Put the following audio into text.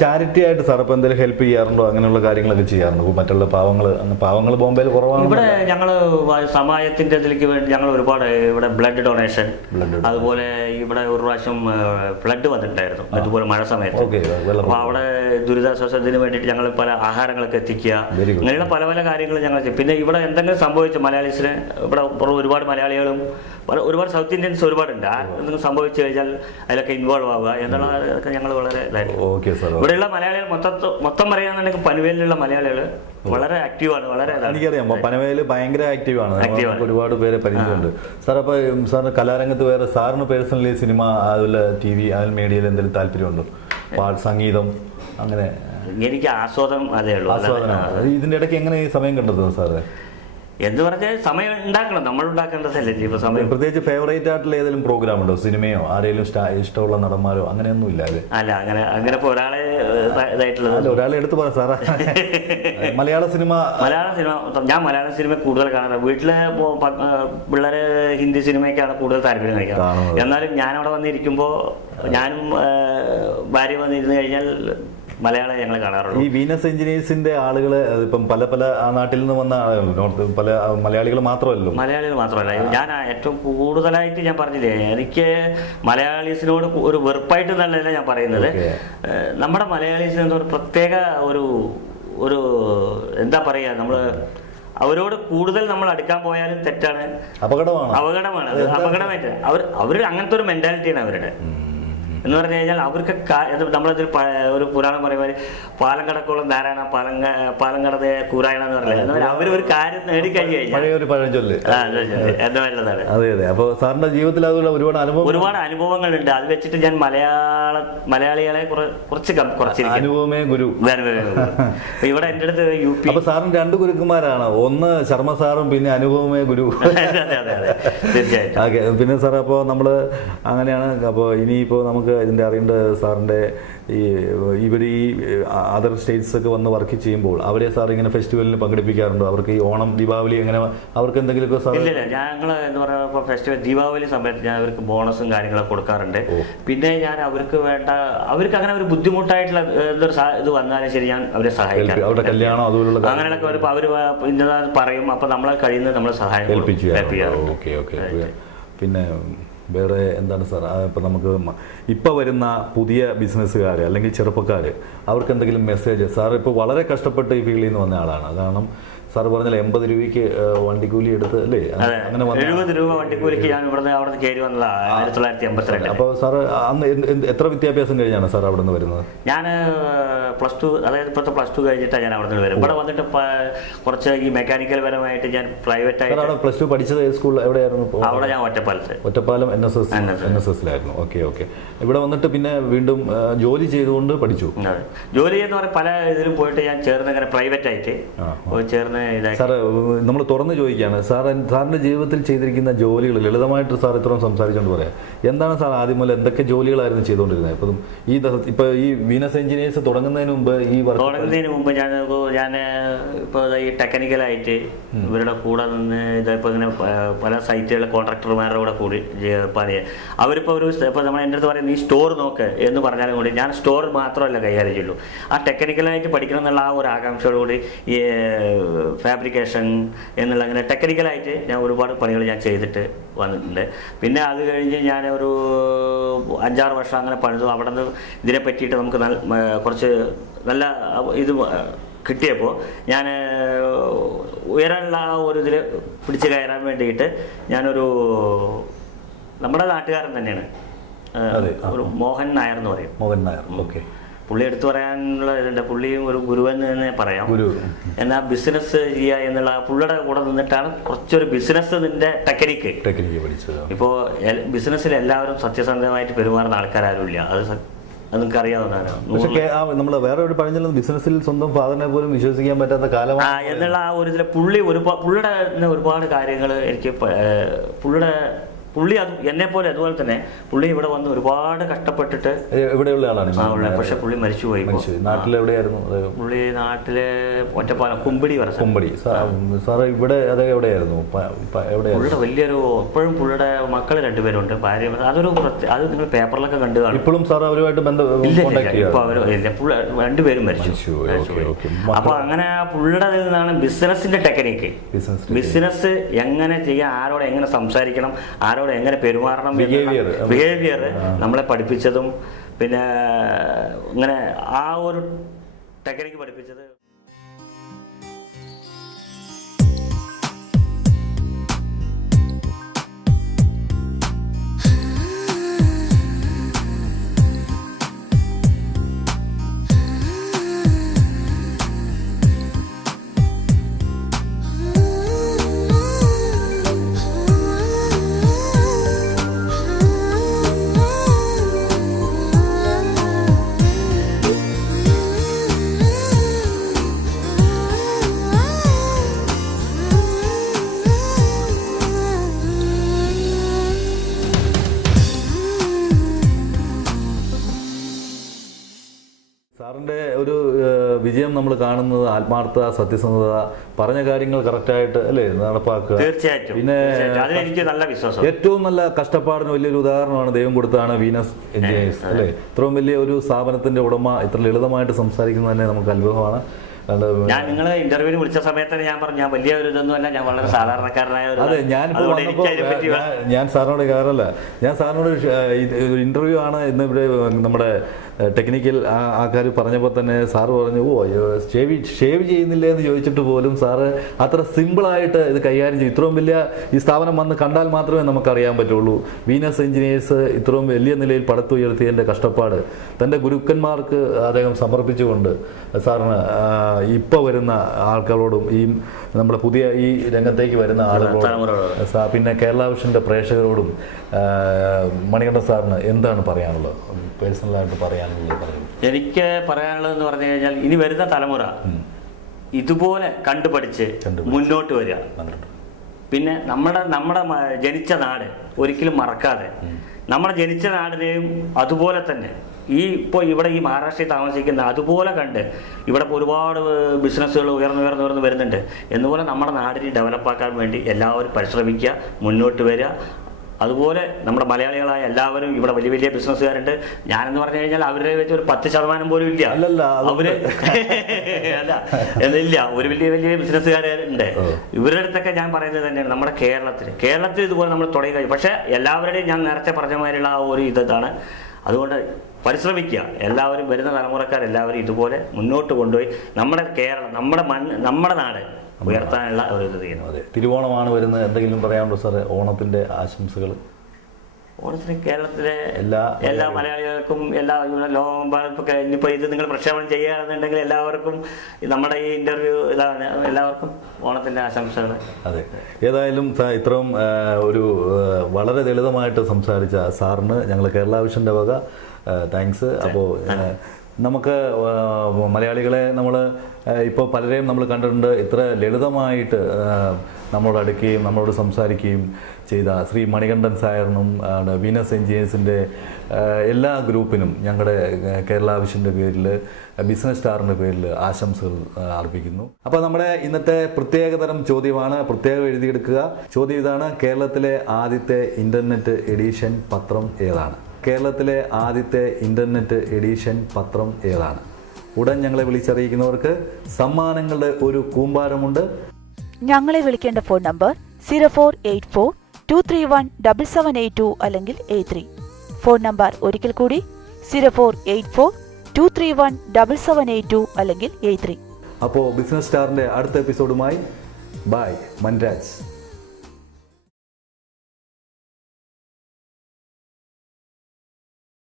Charity ആയിട്ട് sir ഇപ്പൊ എന്തെങ്കിലും ഹെൽപ്പ് ചെയ്യാറുണ്ടോ? അങ്ങനെയുള്ള കാര്യങ്ങളൊക്കെ ചെയ്യാറുണ്ടോ? മറ്റുള്ള പാവങ്ങൾ ബോംബെയിൽ കുറവാണ്. ഇവിടെ ഞങ്ങൾ സമാജത്തിന്റെ ഇതിലേക്ക് വേണ്ടി ഞങ്ങൾ ഒരുപാട് ഇവിടെ ബ്ലഡ് ഡൊണേഷൻ, അതുപോലെ ഇവിടെ ഒരു പ്രാവശ്യം ഫ്ലഡ് വന്നിട്ടുണ്ടായിരുന്നു, അതുപോലെ മഴ സമയത്ത്. അപ്പൊ അവിടെ ദുരിതാശ്വാസത്തിന് വേണ്ടിയിട്ട് ഞങ്ങൾ പല ആഹാരങ്ങളൊക്കെ എത്തിക്കുക, അങ്ങനെയുള്ള പല പല കാര്യങ്ങൾ ഞങ്ങൾ ചെയ്യും. പിന്നെ ഇവിടെ എന്തെങ്കിലും സംഭവിച്ചു മലയാളീസിന്, ഇവിടെ ഒരുപാട് മലയാളികളും ഒരുപാട് സൗത്ത് ഇന്ത്യൻസ് ഒരുപാടുണ്ട്, എന്തെങ്കിലും സംഭവിച്ചു കഴിഞ്ഞാൽ അതിലൊക്കെ ഇൻവോൾവ് ആവുക എന്നുള്ളതൊക്കെ ഞങ്ങൾ വളരെ ഇതായിരുന്നു. ഇവിടെയുള്ള മലയാളികൾ മൊത്തം പറയുകയാണെന്നുണ്ടെങ്കിൽ പനവേലിലുള്ള മലയാളികൾ വളരെ ആക്റ്റീവാണ്. വളരെ എനിക്കറിയാം, പനവേല് ഭയങ്കര ആക്റ്റീവാണ്, ഒരുപാട് പേരെ പരിചയമുണ്ട്. സാർ അപ്പൊ സാറിന് കലാരംഗത്ത് വേറെ സാറിന് പേഴ്സണലി സിനിമ, അതുപോലെ TV, അതിൽ മീഡിയയിൽ എന്തെങ്കിലും താല്പര്യമുണ്ടോ? സംഗീതം അങ്ങനെ? എനിക്ക് ആസ്വാദനം അതേ ഉള്ളൂ. ഇതിന്റെ ഇടയ്ക്ക് എങ്ങനെ ഈ സമയം കണ്ടെത്തുന്നത് സാറ്? എന്ന് പറഞ്ഞാൽ സമയം ഉണ്ടാക്കണം, നമ്മൾ ഉണ്ടാക്കേണ്ടതല്ലേ ഇപ്പൊ സമയം. പ്രത്യേകിച്ച് ഫേവറേറ്റ് ആയിട്ടുള്ള ഏതെങ്കിലും പ്രോഗ്രാം ഉണ്ടോ? സിനിമയോ ആരെങ്കിലും ഇഷ്ടമുള്ള നടന്മാരോ അങ്ങനെയൊന്നും ഇല്ല? അല്ല, അങ്ങനെ ഇപ്പൊ ഒരാളെ ഇതായിട്ടുള്ളത് ഒരാളെ എടുത്ത് പറയാം സാറാ. മലയാള സിനിമ ഞാൻ മലയാള സിനിമ കൂടുതൽ കാണാറ്. വീട്ടിലെ പിള്ളേരെ ഹിന്ദി സിനിമയ്ക്കാണ് കൂടുതൽ താല്പര്യം കാണിക്കുന്നത്. എന്നാലും ഞാനവിടെ വന്നിരിക്കുമ്പോൾ ഞാനും ഭാര്യ വന്നിരുന്നു കഴിഞ്ഞാൽ മലയാളം ഞങ്ങൾ കാണാറുള്ളൂ. ഈ വീനസ് എഞ്ചിനീയേഴ്സിന്റെ ആളുകള് ഇപ്പം പല നാട്ടിൽ നിന്ന് വന്ന പല മലയാളികൾ മാത്രമല്ല. ഞാൻ ഏറ്റവും കൂടുതലായിട്ട് ഞാൻ പറഞ്ഞില്ലേ, എനിക്ക് മലയാളീസിനോട് ഒരു വെറുപ്പായിട്ട് നല്ലതല്ല ഞാൻ പറയുന്നത്. നമ്മുടെ മലയാളീസിന് ഒരു പ്രത്യേക ഒരു എന്താ പറയുക, നമ്മള് അവരോട് കൂടുതൽ നമ്മൾ അടുക്കാൻ പോയാലും തെറ്റാണ്, അപകടമാണ്. അപകടമായിട്ട് അവർ അങ്ങനത്തെ ഒരു മെന്റാലിറ്റിയാണ് അവരുടെ. എന്ന് പറഞ്ഞു കഴിഞ്ഞാൽ അവർക്ക് നമ്മളതിൽ ഒരു പുരാണം പറയുമ്പോൾ പാലം കടക്കോളം ധാരാണ പാലം കടതെ കൂരായണ എന്ന് പറഞ്ഞാൽ അവരൊരു കാര്യം നേടിക്കഴിഞ്ഞു കഴിഞ്ഞാൽ നല്ലതാണ്. സാറിന്റെ ജീവിതത്തിൽ ഒരുപാട് അനുഭവങ്ങളുണ്ട്. അത് വെച്ചിട്ട് ഞാൻ മലയാളികളെ കുറച്ച് അനുഭവമേ ഗുരു. ഇവിടെ എൻ്റെ അടുത്ത് UP സാറിന് രണ്ട് ഗുരുക്കന്മാരാണ്, ഒന്ന് ശർമ്മ സാറും പിന്നെ അനുഭവമേ ഗുരു. തീർച്ചയായിട്ടും. പിന്നെ സാർ അപ്പോൾ നമ്മള് അങ്ങനെയാണ്. അപ്പോൾ ഇനിയിപ്പോ നമുക്ക് ഇതിന്റെ അറിയേണ്ടത് സാറിന്റെ ഈ അതർ സ്റ്റേറ്റ്സ് ഒക്കെ വന്ന് വർക്ക് ചെയ്യുമ്പോൾ അവരെ സാർ ഇങ്ങനെ ഫെസ്റ്റിവലിന് പങ്കെടുപ്പിക്കാറുണ്ടോ? അവർക്ക് ഈ ഓണം, ദീപാവലി അങ്ങനെ അവർക്ക് എന്തെങ്കിലുമൊക്കെ? ഇല്ല, ഞങ്ങൾ എന്താ പറയുക, ഫെസ്റ്റിവൽ ദീപാവലി സമയത്ത് ഞാൻ അവർക്ക് ബോണസും കാര്യങ്ങളൊക്കെ കൊടുക്കാറുണ്ട്. പിന്നെ ഞാൻ അവർക്ക് അങ്ങനെ ഒരു ബുദ്ധിമുട്ടായിട്ടുള്ള എന്തൊരു ഇത് വന്നാലും ശരി, ഞാൻ അവരെ സഹായിക്കാം. അവരുടെ കല്യാണം അതുപോലുള്ള അങ്ങനെയൊക്കെ വരുമ്പോൾ അവർ ഇന്നതാണ് പറയും, അപ്പൊ നമ്മളെ കഴിയുന്നത് നമ്മൾ സഹായം ഏൽപ്പിക്കുക. പിന്നെ വേറെ എന്താണ് സാർ, ഇപ്പം നമുക്ക് ഇപ്പം വരുന്ന പുതിയ ബിസിനസ്സുകാർ അല്ലെങ്കിൽ ചെറുപ്പക്കാർ, അവർക്ക് എന്തെങ്കിലും മെസ്സേജ്? സാർ ഇപ്പോൾ വളരെ കഷ്ടപ്പെട്ട് ഈ ഫീൽഡിൽ നിന്ന് വന്ന ആളാണ്. കാരണം സാർ പറഞ്ഞാൽ 80 രൂപയ്ക്ക് വണ്ടിക്കൂലി എടുത്ത് അല്ലേ? അങ്ങനെ 70 രൂപ വണ്ടിക്കൂലിക്ക് ഞാൻ അവിടെ കയറി വന്നതാണ് 1982. അപ്പോൾ സാർ അന്ന് എത്ര വിദ്യാഭ്യാസം കഴിഞ്ഞാണ് സാർ അവിടെ നിന്ന് വരുന്നത്? ഞാൻ +2, അതായത് ഇപ്പോഴത്തെ +2 കഴിഞ്ഞിട്ടാണ് ഞാൻ അവിടെ നിന്ന് വരും. ഇവിടെ വന്നിട്ട് കുറച്ച് ഈ മെക്കാനിക്കൽ പരമായിട്ട് ഞാൻ പ്രൈവറ്റ് ആയിട്ട്. +2 പഠിച്ചത് സ്കൂളിൽ എവിടെയായിരുന്നു? അവിടെ ഞാൻ ഒറ്റപ്പാലം NSS-ലായിരുന്നു. ഓക്കെ. ഇവിടെ വന്നിട്ട് പിന്നെ വീണ്ടും ജോലി ചെയ്തുകൊണ്ട് പഠിച്ചു. ജോലി എന്ന് പറഞ്ഞാൽ പല ഇതിലും പോയിട്ട് ഞാൻ ചേർന്ന് ഇങ്ങനെ പ്രൈവറ്റ് ആയിട്ട് ചേർന്ന്. സാറ് നമ്മൾ തുറന്നു ചോദിക്കുകയാണ്, സാറിന്റെ ജീവിതത്തിൽ ചെയ്തിരിക്കുന്ന ജോലികൾ ലളിതമായിട്ട് സാർ ഇത്രയും സംസാരിച്ചുകൊണ്ട് പറയാം. എന്താണ് സാർ ആദ്യം മുതൽ എന്തൊക്കെ ജോലികളായിരുന്നു ചെയ്തുകൊണ്ടിരുന്നത്? ഇപ്പൊ ഈ വീനസ് എഞ്ചിനീയേഴ്സ് തുടങ്ങുന്നതിന് മുമ്പ് ഞാൻ ഇപ്പോൾ ഈ ടെക്നിക്കലായിട്ട് ഇവരുടെ കൂടെ നിന്ന് ഇതിപ്പോൾ ഇങ്ങനെ പല സൈറ്റുകളിലെ കോൺട്രാക്ടർമാരുടെ കൂടെ കൂടി അവരിപ്പോൾ ഇപ്പോൾ നമ്മൾ എൻ്റെ അടുത്ത് പറയുന്നത് ഈ സ്റ്റോർ നോക്ക് എന്ന് പറഞ്ഞാലും കൂടി ഞാൻ സ്റ്റോർ മാത്രമല്ല കൈകാര്യം ചെയ്യുള്ളൂ, ആ ടെക്നിക്കലായിട്ട് പഠിക്കണം എന്നുള്ള ആ ഒരു ആകാംക്ഷയോടുകൂടി ഈ ഫാബ്രിക്കേഷൻ എന്നുള്ള അങ്ങനെ ടെക്നിക്കലായിട്ട് ഞാൻ ഒരുപാട് പണികൾ ഞാൻ ചെയ്തിട്ട് വന്നിട്ടുണ്ട്. പിന്നെ അത് കഴിഞ്ഞ് ഞാൻ ഒരു 5-6 വർഷം അങ്ങനെ പണിതു. അവിടെ നിന്ന് ഇതിനെ പറ്റിയിട്ട് നമുക്ക് കുറച്ച് നല്ല ഇത് കിട്ടിയപ്പോൾ ഞാൻ ഉയരാനുള്ള ആ ഒരു ഇതിൽ പിടിച്ചു കയറാൻ വേണ്ടിയിട്ട് ഞാനൊരു നമ്മുടെ നാട്ടുകാരൻ തന്നെയാണ്, ഒരു മോഹൻ നായർ എന്ന് പറയും. ഓക്കെ. പുള്ളി എടുത്തു പറയാനുള്ള ഇതുണ്ട്. പുള്ളിയും ഒരു ഗുരുവെന്ന് തന്നെ പറയാം. എന്നാൽ ബിസിനസ് ചെയ്യുക എന്നുള്ള പുള്ളിയുടെ കൂടെ നിന്നിട്ടാണ് കുറച്ചൊരു ബിസിനസ്സിന്റെ ടെക്നിക്ക് പഠിച്ചത്. ഇപ്പോൾ ബിസിനസ്സിൽ എല്ലാവരും സത്യസന്ധമായിട്ട് പെരുമാറുന്ന ആൾക്കാരും ഇല്ല, അത് നിങ്ങൾക്ക് അറിയാവുന്നതാണ്. നമ്മൾ വേറെ ഒരു പറഞ്ഞല്ലോ, ബിസിനസ്സിൽ സ്വന്തം ഫാദറിനെ പോലും വിശ്വസിക്കാൻ പറ്റാത്ത കാലമാണ് എന്നുള്ള ആ ഒരു ഇതിൽ പുള്ളിയുടെ ഒരുപാട് കാര്യങ്ങൾ എനിക്ക് പുള്ളിയുടെ പുള്ളി അത് എന്നെ പോലെ അതുപോലെ തന്നെ പുള്ളി ഇവിടെ വന്ന് ഒരുപാട് കഷ്ടപ്പെട്ടിട്ട് എവിടെയുള്ള ആളാണ്? പക്ഷെ പുള്ളി മരിച്ചുപോയി. നാട്ടിലെവിടെയായിരുന്നു? പുള്ളി നാട്ടിലെ ഒറ്റപ്പാലം കുമ്പടി കുമ്പടി. സാറ് ഇവിടെ അത് എവിടെയായിരുന്നു? പുള്ളിയുടെ വലിയൊരു ഇപ്പോഴും പുള്ളിയുടെ മക്കൾ രണ്ടുപേരുണ്ട്, ഭാര്യ. അതൊരു അത് നിങ്ങൾ പേപ്പറിലൊക്കെ കണ്ടു കാണും. ഇപ്പോഴും സാർ അവരുമായിട്ട് ഇപ്പൊ അവര് രണ്ടുപേരും മരിച്ചു. അപ്പൊ അങ്ങനെ പുള്ളിയുടെ നിന്നാണ് ബിസിനസിന്റെ ടെക്നിക്ക്, ബിസിനസ് എങ്ങനെ ചെയ്യാൻ, ആരോട് എങ്ങനെ സംസാരിക്കണം, ആരോട് എങ്ങനെ പെരുമാറണം, ബിഹേവിയർ നമ്മളെ പഠിപ്പിച്ചതും പിന്നെ ഇങ്ങനെ ആ ഒരു ടെക്നിക്ക് പഠിപ്പിച്ചത്. സാറിൻ്റെ ഒരു വിജയം നമ്മൾ കാണുന്നത് ആത്മാർത്ഥത, സത്യസന്ധത, പറഞ്ഞ കാര്യങ്ങൾ കറക്റ്റായിട്ട് അല്ലേ നടപ്പാക്കുക. തീർച്ചയായിട്ടും. പിന്നെ എനിക്ക് നല്ല വിശ്വാസം, ഏറ്റവും നല്ല കഷ്ടപ്പാടിന് വലിയൊരു ഉദാഹരണമാണ് ദൈവം കൊടുത്താണ് വീനസ് എഞ്ചിനീയേഴ്സ് അല്ലേ. ഇത്രയും വലിയ ഒരു സ്ഥാപനത്തിന്റെ ഉടമ ഇത്ര ലളിതമായിട്ട് സംസാരിക്കുന്നത് തന്നെ നമുക്ക് അത്ഭുതമാണ്. ഞാൻ നിങ്ങളെ ഇന്റർവ്യൂവിന് വിളിച്ച സമയത്ത് ഞാൻ പറഞ്ഞു, ഞാൻ വലിയ ഒരു ഇതൊന്നും അല്ല, ഞാൻ വളരെ സാധാരണക്കാരനായ ഒരു. അതെ, ഞാൻ സാറിനോട് കയറല്ല, ഞാൻ സാറിനോട് ഇന്റർവ്യൂ ആണ് ഇന്ന് ഇവിടെ നമ്മുടെ ടെക്നിക്കൽ ആൾക്കാർ പറഞ്ഞപ്പോൾ തന്നെ സാറ് പറഞ്ഞു, ഷേവ് ചെയ്യുന്നില്ല എന്ന് ചോദിച്ചിട്ട് പോലും സാറ് അത്ര സിമ്പിളായിട്ട് ഇത് കൈകാര്യം ചെയ്യും. ഇത്രയും വലിയ ഈ സ്ഥാപനം വന്ന് കണ്ടാൽ മാത്രമേ നമുക്കറിയാൻ പറ്റുള്ളൂ. വീനസ് എഞ്ചിനീയേഴ്സ് ഇത്രയും വലിയ നിലയിൽ പടുത്തുയർത്തിയതിൻ്റെ കഷ്ടപ്പാട് തൻ്റെ ഗുരുക്കന്മാർക്ക് അദ്ദേഹം സമർപ്പിച്ചുകൊണ്ട് സാറിന് ഇപ്പോൾ വരുന്ന ആൾക്കാരോടും ഈ നമ്മുടെ പുതിയ ഈ രംഗത്തേക്ക് വരുന്ന ആളുകളോടും പിന്നെ കേരള വിഷൻ്റെ പ്രേക്ഷകരോടും മണികണ്ഠൻ സാറിന് എന്താണ് പറയാനുള്ളത്, പേഴ്സണലായിട്ട് പറയാനുള്ളത്? എനിക്ക് പറയാനുള്ളതെന്ന് പറഞ്ഞു കഴിഞ്ഞാൽ ഇനി വരുന്ന തലമുറ ഇതുപോലെ കണ്ടുപഠിച്ച് മുന്നോട്ട് വരിക. പിന്നെ നമ്മുടെ ജനിച്ച നാട് ഒരിക്കലും മറക്കാതെ നമ്മുടെ ജനിച്ച നാടിനെയും അതുപോലെ തന്നെ ഇപ്പോൾ ഇവിടെ ഈ മഹാരാഷ്ട്രയിൽ താമസിക്കുന്ന അതുപോലെ കണ്ട് ഇവിടെ ഒരുപാട് ബിസിനസ്സുകൾ ഉയർന്നു വരുന്നുണ്ട്. എന്നുപോലെ നമ്മുടെ നാടിനെ ഡെവലപ്പാക്കാൻ വേണ്ടി എല്ലാവരും പരിശ്രമിക്കുക, മുന്നോട്ട് വരിക. അതുപോലെ നമ്മുടെ മലയാളികളായ എല്ലാവരും ഇവിടെ വലിയ വലിയ ബിസിനസ്സുകാരുണ്ട്. ഞാനെന്ന് പറഞ്ഞു കഴിഞ്ഞാൽ അവരുടെ വെച്ച് ഒരു 10% പോലും ഇല്ല. അവര് അല്ല എന്നില്ല, ഒരു വലിയ വലിയ ബിസിനസ്സുകാരുണ്ട്. ഇവരുടെ അടുത്തൊക്കെ ഞാൻ പറയുന്നത് തന്നെയാണ് നമ്മുടെ കേരളത്തിൽ ഇതുപോലെ നമ്മൾ തുടങ്ങി കഴിഞ്ഞു. പക്ഷെ എല്ലാവരുടെയും ഞാൻ നേരത്തെ പറഞ്ഞ മാതിരിയുള്ള ആ ഒരു ഇതാണ്. അതുകൊണ്ട് പരിശ്രമിക്കുക, എല്ലാവരും വരുന്ന തലമുറക്കാരെല്ലാവരും ഇതുപോലെ മുന്നോട്ട് കൊണ്ടുപോയി നമ്മുടെ കേരളം, നമ്മുടെ മണ്ണ്, നമ്മുടെ നാട് ഉയർത്താനുള്ള ഒരു ഇത് ചെയ്യുന്നു. അതെ, തിരുവോണമാണ് വരുന്നത്, എന്തെങ്കിലും പറയാനുണ്ടോ സാറേ? ഓണത്തിന്റെ ആശംസകൾ. ഓണത്തിന് കേരളത്തിലെ എല്ലാ മലയാളികൾക്കും, എല്ലാ ലോകമെമ്പാടും ഇനിയിപ്പോൾ ഇത് നിങ്ങൾ പ്രക്ഷേപണം ചെയ്യുകയാണെന്നുണ്ടെങ്കിൽ എല്ലാവർക്കും നമ്മുടെ ഈ ഇന്റർവ്യൂ ഇതാണ്, എല്ലാവർക്കും ഓണത്തിന്റെ ആശംസകൾ. അതെ, ഏതായാലും ഇത്രയും ഒരു വളരെ ലളിതമായിട്ട് സംസാരിച്ച സാറിന് ഞങ്ങൾ കേരള വിഷന്റെ വക താങ്ക്സ്. അപ്പോൾ നമുക്ക് മലയാളികളെ നമ്മൾ ഇപ്പോൾ പലരെയും നമ്മൾ കണ്ടിട്ടുണ്ട്, ഇത്ര ലളിതമായിട്ട് നമ്മളോട് അടുക്കുകയും നമ്മളോട് സംസാരിക്കുകയും ചെയ്ത ശ്രീ മണികണ്ഠൻ സാറിനും വീനസ് എഞ്ചിനീയേഴ്സിൻ്റെ എല്ലാ ഗ്രൂപ്പിനും ഞങ്ങളുടെ കേരള വിഷൻ്റെ പേരിൽ, ബിസിനസ് സ്റ്റാറിൻ്റെ പേരിൽ ആശംസകൾ അർപ്പിക്കുന്നു. അപ്പോൾ നമ്മുടെ ഇന്നത്തെ പ്രത്യേകതരം ചോദ്യമാണ്, പ്രത്യേകം എഴുതിയെടുക്കുക. ചോദ്യം ഇതാണ്: കേരളത്തിലെ ആദ്യത്തെ ഇൻ്റർനെറ്റ് എഡിഷൻ പത്രം ഏതാണ്? കേരളത്തിലെ ആദ്യത്തെ ഇൻ്റർനെറ്റ് എഡിഷൻ പത്രം ഏതാണ്? ഉടൻ ഞങ്ങളെ വിളിച്ചറിയിക്കുന്നവർക്ക് സമ്മാനങ്ങളുടെ ഒരു കൂമ്പാരമുണ്ട്. ഞങ്ങളെ വിളിക്കേണ്ട ഫോൺ നമ്പർ 0484-231-7782 അല്ലെങ്കിൽ 83. ഫോൺ നമ്പർ ഒരിക്കൽ കൂടി 0484-231-7782 അല്ലെങ്കിൽ 83. അപ്പോൾ ബിസിനസ് സ്റ്റാറിൻ്റെ അടുത്ത എപ്പിസോഡുമായി ബൈ മൻരാജ്.